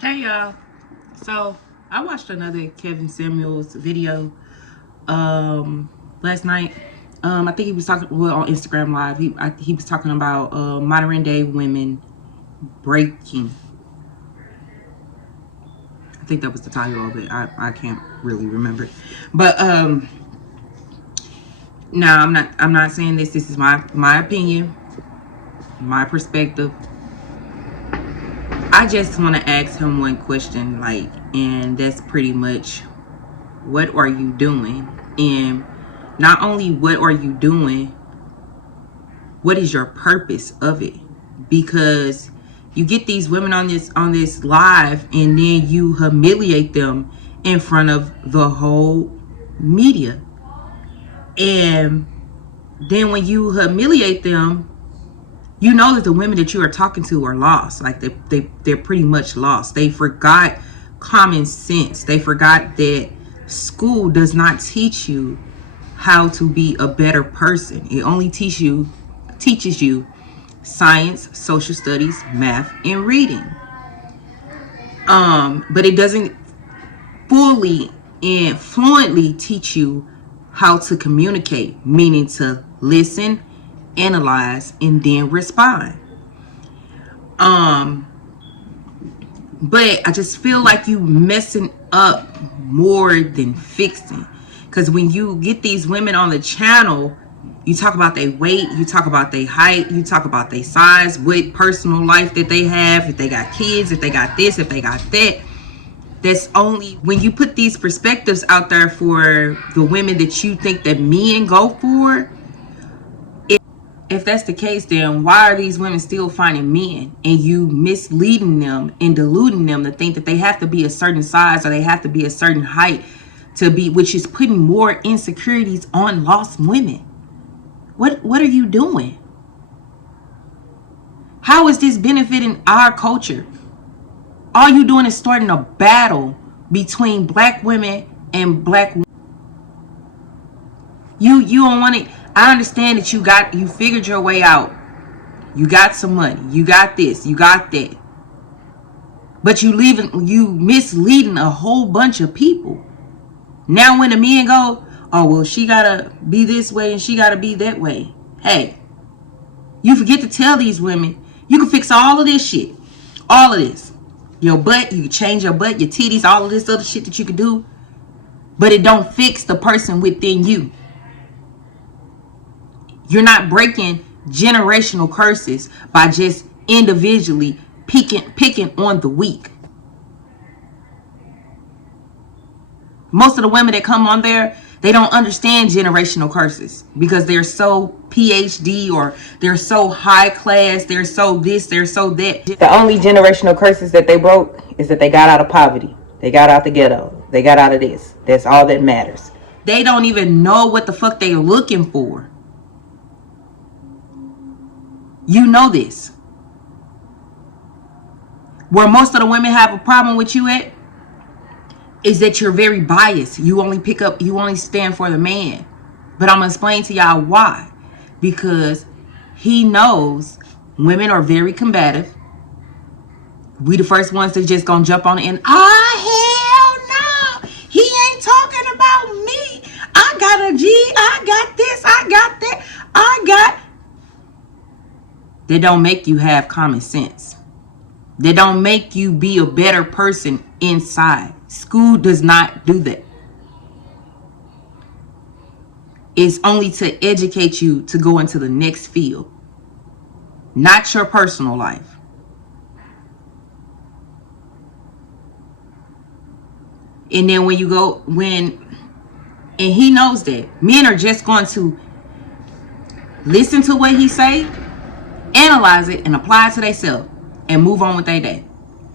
Hey y'all. So I watched another Kevin Samuels video last night. I think he was talking on Instagram Live. He was talking about modern day women breaking. I think that was the title of it. I can't really remember. But no, I'm not saying this. This is my opinion, my perspective. I just want to ask him one question, and that's pretty much, what are you doing? And not only what are you doing, what is your purpose of it? Because you get these women on this live, and then you humiliate them in front of the whole media. And then when you humiliate them, you know that the women that you are talking to are lost. Like they're pretty much lost. They forgot common sense. They forgot that school does not teach you how to be a better person. It only teaches you science, social studies, math, and reading. But it doesn't fully and fluently teach you how to communicate, meaning to listen, analyze, and then respond. But I just feel like you messing up more than fixing. Because when you get these women on the channel, you talk about their weight, you talk about their height, you talk about their size, what personal life that they have, if they got kids, if they got this, if they got that. That's only when you put these perspectives out there for the women that you think that men go for. If that's the case, then why are these women still finding men, and you misleading them and deluding them to think that they have to be a certain size or they have to be a certain height to be, which is putting more insecurities on lost women? What are you doing? How is this benefiting our culture? All you doing is starting a battle between black women and black women. You don't want it. I understand that you figured your way out. You got some money. You got this. You got that. But you misleading a whole bunch of people. Now when the men go, oh well, she gotta be this way and she gotta be that way. Hey, you forget to tell these women you can fix all of this shit. All of this. Your butt, you can change your butt, your titties, all of this other shit that you can do. But it don't fix the person within you. You're not breaking generational curses by just individually picking on the weak. Most of the women that come on there, they don't understand generational curses because they're so PhD or they're so high class, they're so this, they're so that. The only generational curses that they broke is that they got out of poverty. They got out the ghetto. They got out of this. That's all that matters. They don't even know what the fuck they're looking for. You know this. Where most of the women have a problem with you at is that you're very biased. You only stand for the man. But I'm going to explain to y'all why. Because he knows women are very combative. We the first ones that just gonna jump on it and, hell no, he ain't talking about me. I got a G, I got this, I got that, They don't make you have common sense. They don't make you be a better person inside. School does not do that. It's only to educate you to go into the next field, not your personal life. And then and he knows that men are just going to listen to what he say, analyze it, and apply it to themselves and move on with their day.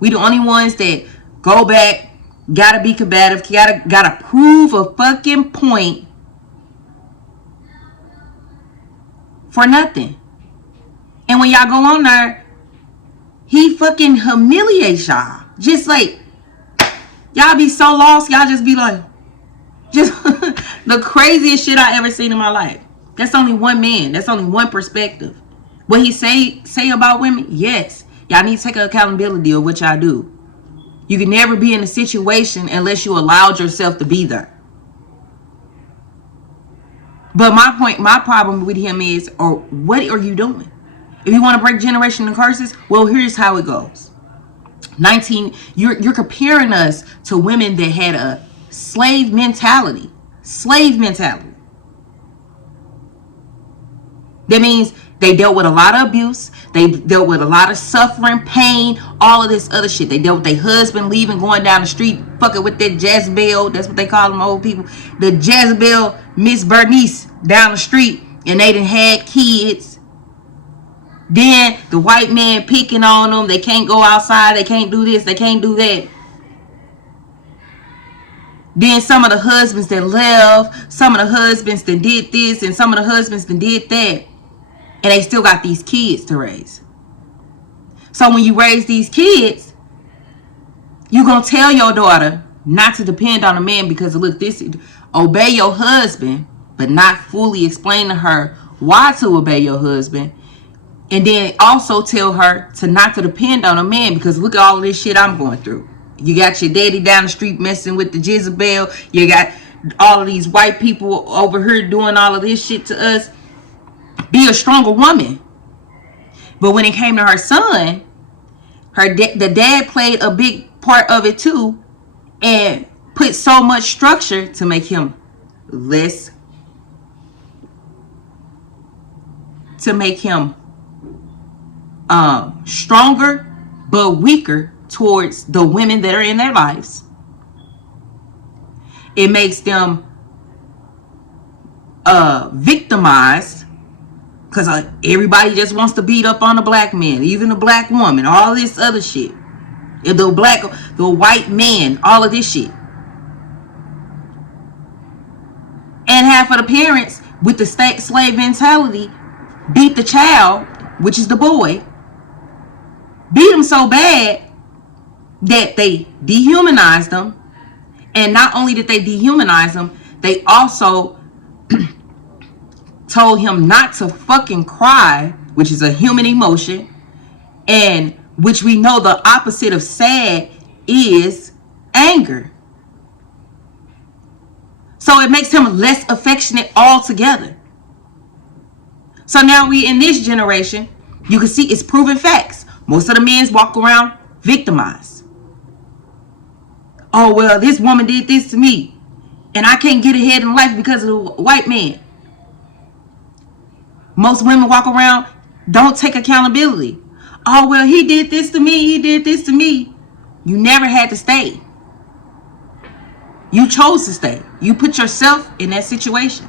We the only ones that go back, gotta be combative, gotta prove a fucking point for nothing. And when y'all go on there, he fucking humiliates y'all. Just like, y'all be so lost, y'all just be like, just the craziest shit I ever seen in my life. That's only one man. That's only one perspective. What he say about women, yes. Y'all need to take accountability of what y'all do. You can never be in a situation unless you allowed yourself to be there. But my problem with him is, or what are you doing? If you want to break generational curses, well, here's how it goes. You're comparing us to women that had a slave mentality. Slave mentality. That means they dealt with a lot of abuse. They dealt with a lot of suffering, pain, all of this other shit. They dealt with their husband leaving, going down the street, fucking with that Jezebel. That's what they call them old people. The Jezebel, Miss Bernice, down the street. And they done had kids. Then the white man picking on them. They can't go outside. They can't do this. They can't do that. Then some of the husbands that left. Some of the husbands that did this. And some of the husbands that did that. And they still got these kids to raise. So when you raise these kids, you're going to tell your daughter not to depend on a man because, look, obey your husband, but not fully explain to her why to obey your husband. And then also tell her not to depend on a man because look at all of this shit I'm going through. You got your daddy down the street messing with the Jezebel. You got all of these white people over here doing all of this shit to us. Be a stronger woman. But when it came to her son, the dad played a big part of it too, and put so much structure to make him stronger but weaker towards the women that are in their lives. It makes them victimized. Because everybody just wants to beat up on a black man, even a black woman, all this other shit. The white man, all of this shit. And half of the parents with the slave mentality beat the child, which is the boy, beat him so bad that they dehumanized them. And not only did they dehumanize him, they also told him not to fucking cry, which is a human emotion, and which we know the opposite of sad is anger. So it makes him less affectionate altogether. So now we in this generation, you can see it's proven facts. Most of the men walk around victimized. Oh, well, this woman did this to me, and I can't get ahead in life because of the white man. Most women walk around, don't take accountability. Oh, well, he did this to me. He did this to me. You never had to stay. You chose to stay. You put yourself in that situation.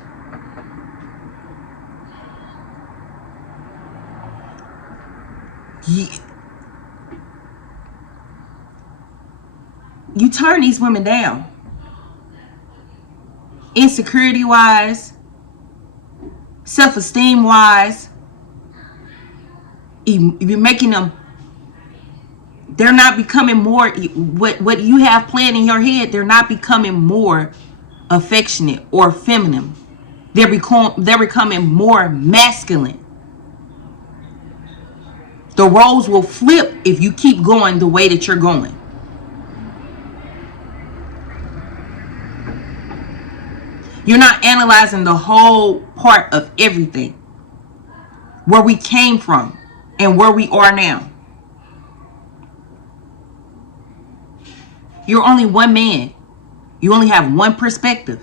You turn these women down. Insecurity-wise, self-esteem wise, you're making them, they're not becoming more, what you have planned in your head, they're not becoming more affectionate or feminine. They're becoming more masculine. The roles will flip if you keep going the way that you're going. You're not analyzing the whole part of everything. Where we came from and where we are now. You're only one man. You only have one perspective.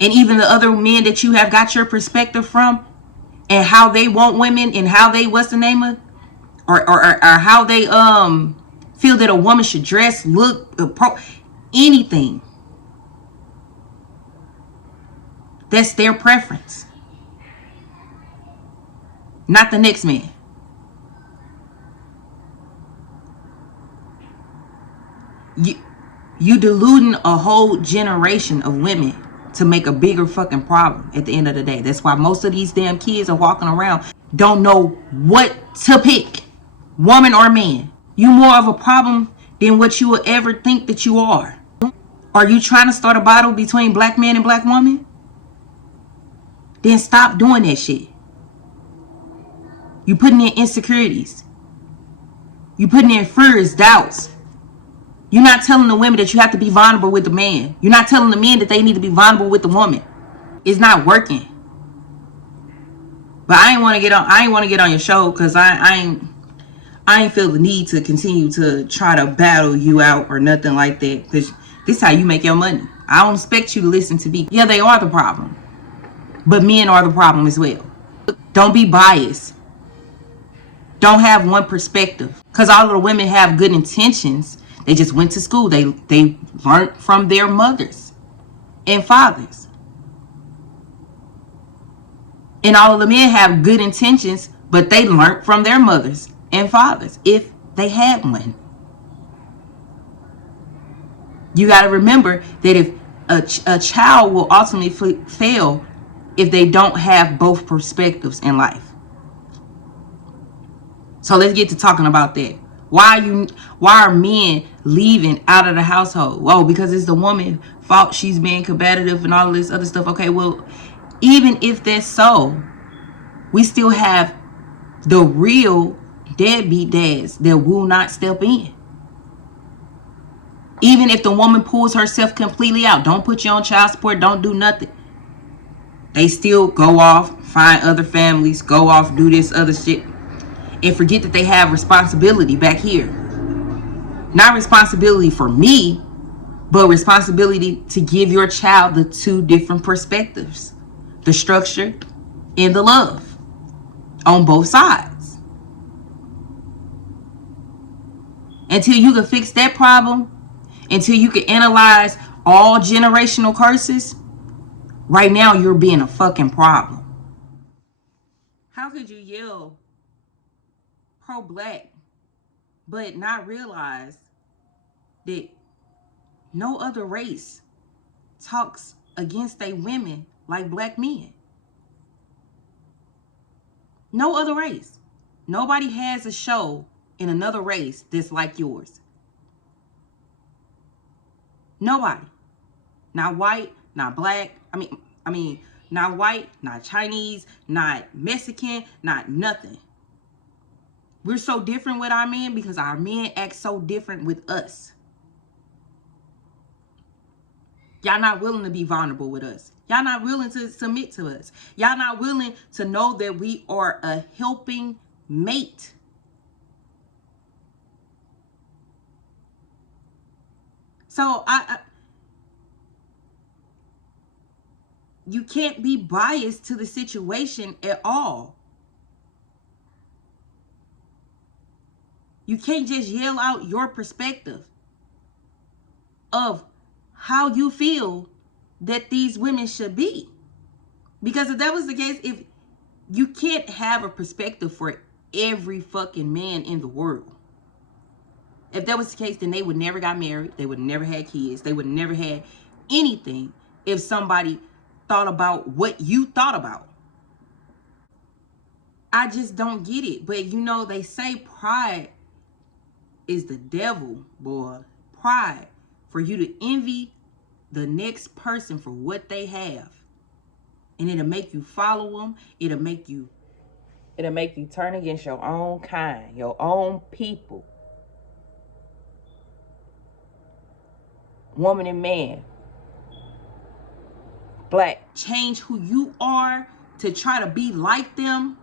And even the other men that you have got your perspective from and how they want women and how they, what's the name of, or how they feel that a woman should dress, look, anything. That's their preference. Not the next man. You deluding a whole generation of women to make a bigger fucking problem at the end of the day. That's why most of these damn kids are walking around, don't know what to pick, woman or man. You more of a problem than what you will ever think that you are. Are you trying to start a battle between black man and black woman? Then stop doing that shit. You putting in insecurities. You putting in fears, doubts. You're not telling the women that you have to be vulnerable with the man. You're not telling the men that they need to be vulnerable with the woman. It's not working. But I ain't want to get on. I ain't want to get on your show because I ain't feel the need to continue to try to battle you out or nothing like that. Because this is how you make your money. I don't expect you to listen to me. Yeah, they are the problem, but men are the problem as well. Don't be biased. Don't have one perspective. Because all of the women have good intentions. They just went to school. They learned from their mothers and fathers. And all of the men have good intentions, but they learned from their mothers and fathers, if they had one. You got to remember that if a child will ultimately fail if they don't have both perspectives in life. So let's get to talking about that. Why are men leaving out of the household? Whoa, because it's the woman's fault, she's being combative and all this other stuff. Okay, well, even if that's so, we still have the real deadbeat dads that will not step in. Even if the woman pulls herself completely out, don't put you on child support, don't do nothing. They still go off, find other families, go off, do this other shit, and forget that they have responsibility back here. Not responsibility for me, but responsibility to give your child the two different perspectives, the structure and the love on both sides. Until you can fix that problem, until you can analyze all generational curses, right now you're being a fucking problem. How could you yell pro-black but not realize that no other race talks against they women like black men? No other race. Nobody has a show in another race that's like yours. Nobody. Not white, not black. I mean, not white, not Chinese, not Mexican, not nothing. We're so different with our men because our men act so different with us. Y'all not willing to be vulnerable with us. Y'all not willing to submit to us. Y'all not willing to know that we are a helping mate. So you can't be biased to the situation at all. You can't just yell out your perspective of how you feel that these women should be. Because if that was the case, if you can't have a perspective for every fucking man in the world. If that was the case, then they would never got married. They would never had kids. They would never had anything if somebody thought about what you thought about. I just don't get it. But you know, they say pride is the devil, boy. Pride. For you to envy the next person for what they have. And it'll make you follow them. It'll make you turn against your own kind, your own people. Woman and man. Black. Change who you are to try to be like them.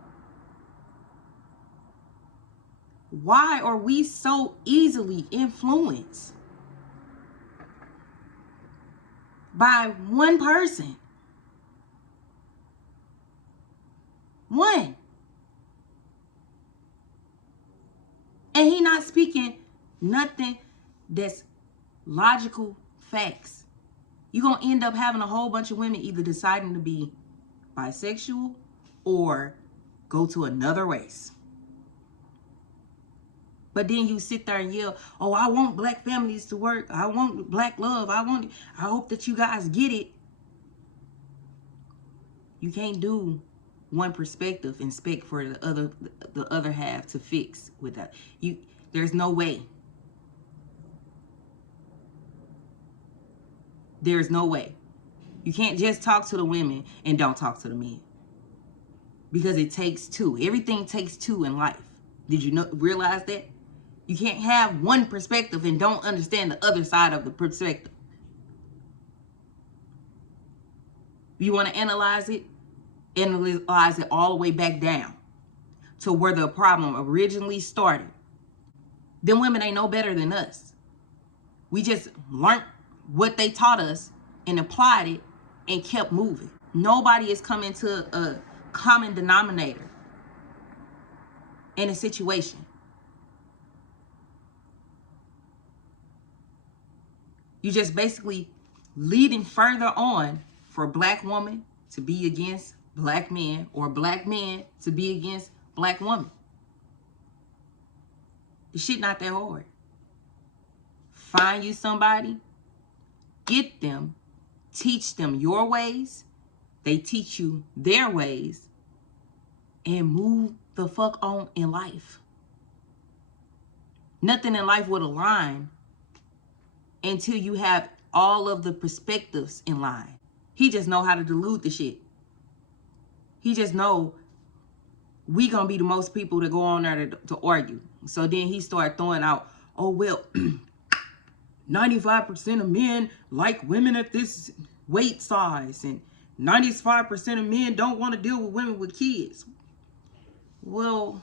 Why are we so easily influenced by one person? One. And he not speaking nothing that's logical facts. You're going to end up having a whole bunch of women either deciding to be bisexual or go to another race. But then you sit there and yell, oh, I want black families to work. I want black love. I hope that you guys get it. You can't do one perspective and expect for the other half to fix with that. There's no way. There's no way. You can't just talk to the women and don't talk to the men. Because it takes two. Everything takes two in life. Did you realize that? You can't have one perspective and don't understand the other side of the perspective. You want to analyze it all the way back down to where the problem originally started. Them women ain't no better than us. We just learned what they taught us and applied it and kept moving. Nobody is coming to a common denominator in a situation. You just basically leading further on for black women to be against black men, or black men to be against black women. The shit not that hard. Find you somebody, get them, teach them your ways, they teach you their ways, and move the fuck on in life. Nothing in life would align until you have all of the perspectives in line. He just know how to dilute the shit. He just know we gonna be the most people that go on there to argue. So then he started throwing out, oh well, 95% of men like women at this weight size, and 95% of men don't want to deal with women with kids. Well,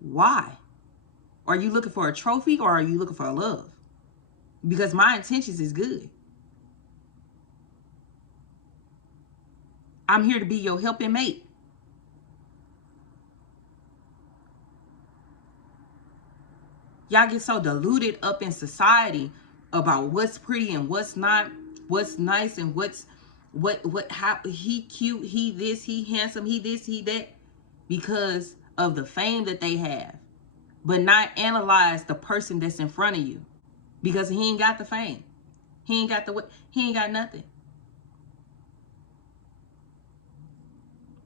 why? Are you looking for a trophy, or are you looking for a love? Because my intentions is good. I'm here to be your helping mate. Y'all get so diluted up in society about what's pretty and what's not, what's nice and how he cute, he this, he handsome, he this, he that, because of the fame that they have, but not analyze the person that's in front of you, because he ain't got the fame, he ain't got nothing.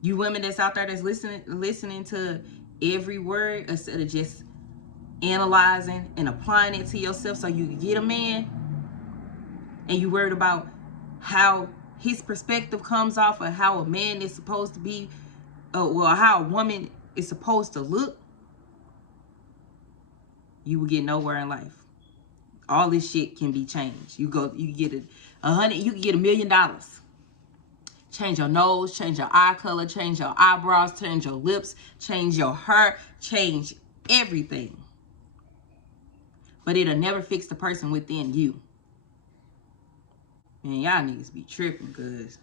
You women that's out there that's listening to every word instead of just analyzing and applying it to yourself so you can get a man, and you worried about how his perspective comes off of how a man is supposed to be, how a woman is supposed to look, you will get nowhere in life. All this shit can be changed. You get you can get $1 million. Change your nose, change your eye color, change your eyebrows, change your lips, change your hair, change everything. But it'll never fix the person within you. Man, y'all niggas be tripping, cuz